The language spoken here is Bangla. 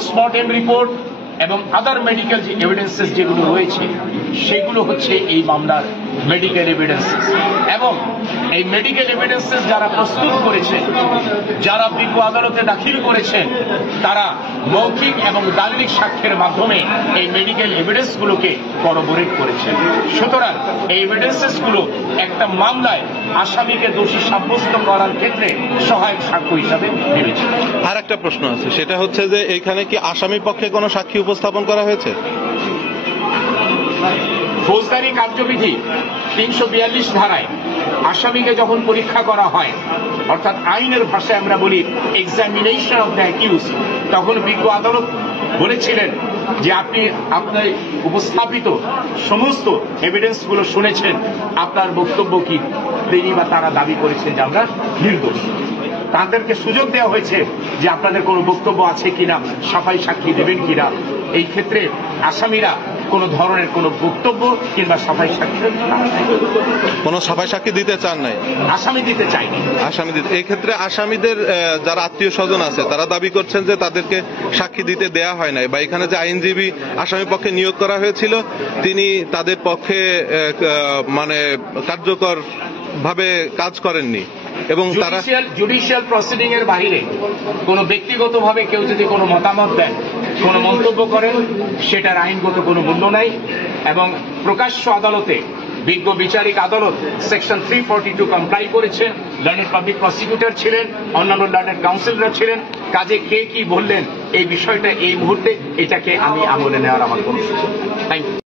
পোস্টমর্টেম রিপোর্ট এবং আদার মেডিকেল যে এভিডেন্সেস যেগুলো রয়েছে সেগুলো হচ্ছে এই মামলার মেডিকেল এভিডেন্সেস। এবং এই মেডিকেল এভিডেন্সেস যারা প্রস্তুত করেছেন, যারা বিজ্ঞ আদালতে দাখিল করেছেন, তারা মৌখিক এবং দালিলিক সাক্ষ্যের মাধ্যমে এই মেডিকেল এভিডেন্সগুলোকে করবোরেট করেছেন। সুতরাং এই এভিডেন্সেসগুলো একটা মামলায় আসামিকে দোষী সাব্যস্ত করার ক্ষেত্রে সহায়ক সাক্ষ্য হিসাবে বিবেচিত। আর একটা প্রশ্ন আছে, সেটা হচ্ছে যে এখানে কি আসামি পক্ষে কোনো সাক্ষী উপস্থাপন করা হয়েছে? ফৌজদারি কার্যবিধি ৩৪২ ধারায় আসামিকে যখন পরীক্ষা করা হয়, অর্থাৎ আইনের ভাষায় আমরা বলি এক্সামিনেশন অফ দ্য অ্যাকিউজ, তখন বিজ্ঞ আদালত বলেছিলেন যে আপনি আপনার উপস্থাপিত সমস্ত এভিডেন্সগুলো শুনেছেন, আপনার বক্তব্য কি? তিনি বা তারা দাবি করেছেন যে আমরা নির্দোষ। তাদেরকে সুযোগ দেওয়া হয়েছে যে আপনাদের কোনো বক্তব্য আছে কিনা, সাফাই সাক্ষী দেবেন কিনা। এই ক্ষেত্রে আসামিরা কোন ধরনের কোন বক্তব্য কিংবা সাফাই সাক্ষী কোন সাফাই সাক্ষী দিতে চান নাই, আসামি দিতে চায়নি। আসামি দিতে, এই ক্ষেত্রে আসামিদের যারা আত্মীয় স্বজন আছে তারা দাবি করছেন যে তাদেরকে সাক্ষী দিতে দেয়া হয় নাই, বা এখানে যে আইনজীবী আসামি পক্ষে নিয়োগ করা হয়েছিল তিনি তাদের পক্ষে মানে কার্যকর ভাবে কাজ করেননি। এবং তারা জুডিশিয়াল প্রসিডিং এর বাইরে কোন ব্যক্তিগতভাবে কেউ যদি কোনো মতামত দেন, কোন মন্তব্য করেন, সেটার আইনগত কোনো মূল্য নাই। এবং প্রকাশ্য আদালতে বিজ্ঞ বিচারিক আদালত সেকশন 342 কমপ্লাই করেছেন। লার্নেড পাবলিক প্রসিকিউটর ছিলেন, অন্যান্য লার্নেড কাউন্সিলর ছিলেন। কাজে কে কি বললেন এই বিষয়টা এই মুহূর্তে এটাকে আমি আমলে নেওয়ার আমার কোনো সুযোগ নেই। Thank you.